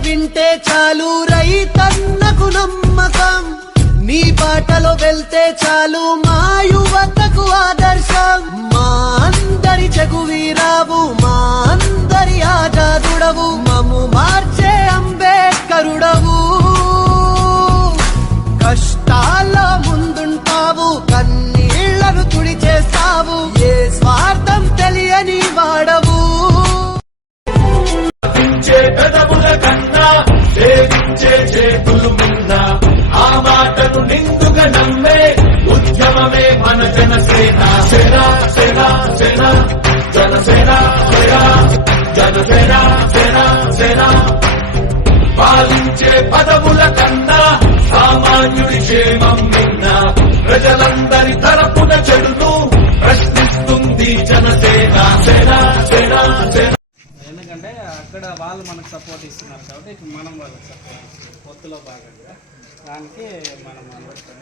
వింటే చాలు రైతన్నకు నమ్మకం. నీ బాటలో వెళ్తే చాలు మా యువతకు ఆదర్శం. మా అందరి జగువీరావు మా అందరి ఆజాదుడవు. మము మార్చే అంబేద్కరుడవు. కష్టాల్లో చేతులు మిన్న. ఆ మాటను నిందుగా నమ్మే ఉద్యమమే మన జనసేన. సేన సేన సేన జనసేన సేన జనసేన సేన సేన పాలించే పదవుల కన్నా సామాన్యుడి క్షేమం నిన్న. ప్రజలందరి తరపున చెడును ప్రశ్నిస్తుంది జనసేన. మనకు సపోర్ట్ ఇస్తున్నారు కాబట్టి ఇప్పుడు మనం వాళ్ళకి సపోర్ట్ ఇస్తున్నాం. పొత్తులో భాగంగా. దానికి మనం అందరికీ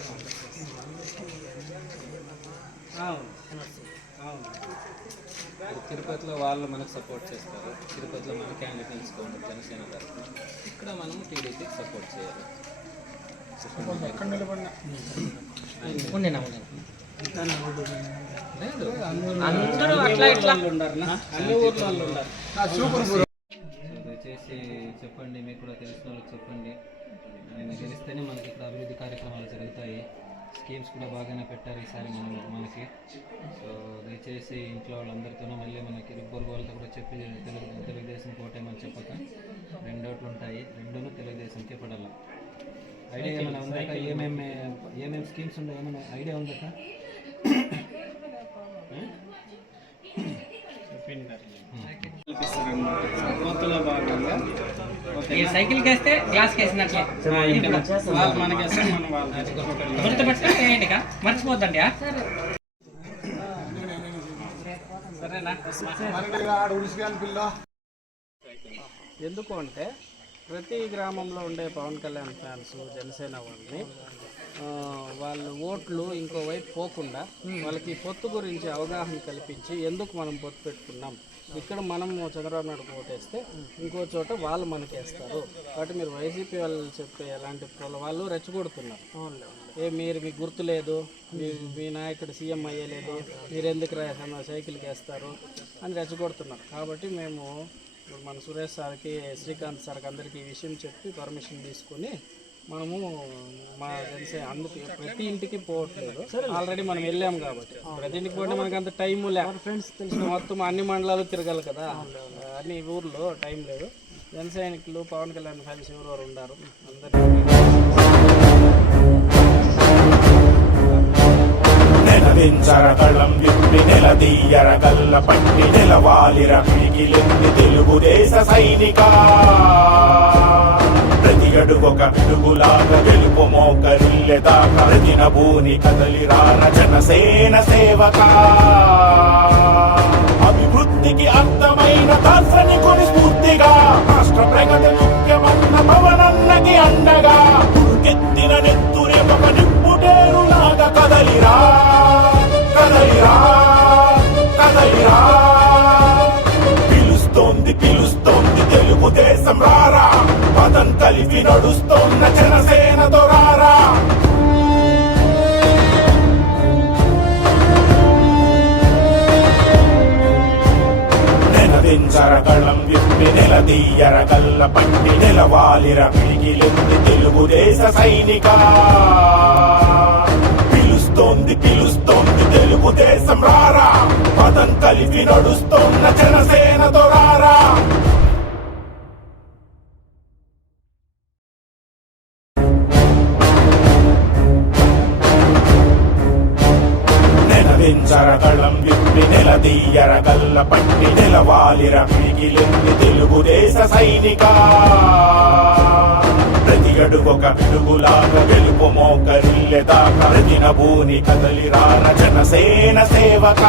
అవును. అవును. తిరుపతిలో వాళ్ళు మనకు సపోర్ట్ చేస్తారు. తిరుపతిలో మన క్యాండిడేట్ నిలుచుకోండి జనసేన తరఫున. ఇక్కడ మనం టీడీపీకి సపోర్ట్ చేయాలి. లేదు. అందరూ అట్లా ఇట్లా. ఉన్నారు? అన్ని ఊర్లో వాళ్ళు ఉన్నారు. చెప్పండి మీకు కూడా తెలిసిన వాళ్ళకి చెప్పండి. ఆయన గెలిస్తేనే మనకి ఇక్కడ అభివృద్ధి కార్యక్రమాలు జరుగుతాయి. స్కీమ్స్ కూడా బాగానే పెట్టారు ఈసారి మనం మనకి. సో దయచేసి ఇంట్లో వాళ్ళందరితోనూ మళ్ళీ మనకి పొరుగు వాళ్ళతో కూడా చెప్పి తెలుగు తెలుగుదేశం కోటేమని చెప్పక రెండు ఓట్లు ఉంటాయి. రెండును తెలుగుదేశంకే పడాలి. ఐడియా ఏమైనా ఉందాక ఏమేమి ఏమేమి స్కీమ్స్ ఉన్నాయి ఏమైనా ఐడియా ఉందాక పొత్తులో భాగంగా ఈ సైకిల్ కేస్తే గ్లాస్ కేసినట్లే. వాళ్ళు మనకి వేస్తారు మనం వాళ్ళు గుర్తుపెట్టుకుని వేయండి ఇక. మర్చిపోద్దండి ఆ? సరేనా? ఎందుకు అంటే ప్రతి గ్రామంలో ఉండే పవన్ కళ్యాణ్ ఫ్యాన్స్ జనసేన వాళ్ళని వాళ్ళు ఓట్లు ఇంకో వైపు పోకుండా వాళ్ళకి పొత్తు గురించి అవగాహన కల్పించి ఎందుకు మనం పొత్తు పెట్టుకున్నాం? ఇక్కడ మనం చంద్రబాబు నాయుడు ఓటేస్తే ఇంకో చోట వాళ్ళు మనకేస్తారు కాబట్టి మీరు వైసీపీ వాళ్ళు చెప్పే ఎలాంటి వాళ్ళు రెచ్చగొడుతున్నారు. ఏ మీరు మీకు గుర్తు లేదు మీ మీ నాయకుడు సీఎం అయ్యలేదు మీరు ఎందుకు సైకిల్కి వేస్తారు అని రెచ్చగొడుతున్నారు. కాబట్టి మేము మన సురేష్ సార్కి శ్రీకాంత్ సార్కి అందరికీ ఈ విషయం చెప్పి పర్మిషన్ తీసుకొని మనము మా తెలిసే అందుకు ప్రతి ఇంటికి పోవట్లేదు. ఆల్రెడీ మనం వెళ్ళాం కాబట్టి. ప్రతి ఇంటికి పోతే మనకి అంత టైం లే. ఫ్రెండ్స్ తెలిసిన మొత్తం అన్ని మండలాలు తిరగాలి కదా. అన్ని ఊర్లో టైం లేదు. జన సైనికులు పవన్ కళ్యాణ్ ఫ్యాన్స్ ఎవరెవరు ఉన్నారు నెలదీయర గల్ల పట్టి నిలవాలిర మిగిలింది తెలుగుదేశ సైనిక. ప్రతి అడుగొక పిడుగులాగా మోకరిల్లె దాకా ప్రతిన భూని కదలిరాన జనసేన సేవక. అభివృద్ధికి అర్థమైన దార్శనికుని స్ఫూర్తిగా రాష్ట్ర ప్రగతి ముఖ్యమన్న పవనన్నకి అండగా ఎత్తిన నెత్తురే ఒక నిప్పుటేరులాగా కదలిరా కదలిరా కదలిరా పిలుస్తోంది పిలుస్తోంది తెలుగుదేశం రారా కలిపి నడుస్తున్న జనసేన దొరారా నెలదించరగళం విప్పి నెలదీయర కళ్ళ పట్టి నిలవాలిర మిగిలింది తెలుగుదేశ సైనిక. పిలుస్తోంది పిలుస్తోంది తెలుగుదేశం రారా. పదం కలిపి నడుస్తున్న జనసేన దొరారా నెలదించరగళం విప్పి నెలదీయర గల్ల పట్టి నిలవాలిర మిగిలింది తెలుగుదేశ సైనిక. ప్రతి అడుగొక పిడుగులాగా గెలుపు మోకరిల్లెదాకా ప్రతిన భూని కదలిరాన జనసేన సేవక.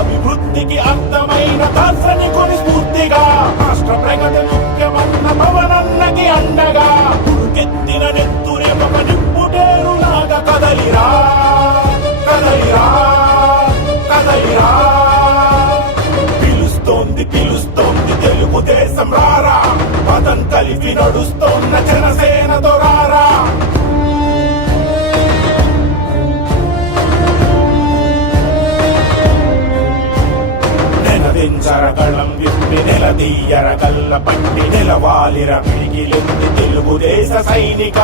అభివృద్ధికి అర్థమైన దార్శనికుని స్ఫూర్తిగా. రాష్ట్ర ప్రగతి ముఖ్యమన్న పవనన్నకి తెలుగుదేశం రారా? పదం కలిపి నడుస్తున్న జనసేన దొరారా నెలదించరగళం విప్పి నెలదీయర కళ్ళ పట్టి నిలవాలిర పిడికిలెత్తి తెలుగుదేశ సైనిక.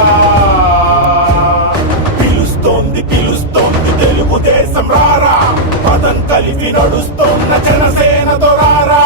పిలుస్తోంది పిలుస్తోంది తెలుగుదేశం రారా? పదం కలిపి నడుస్తున్న జనసేన దొరారా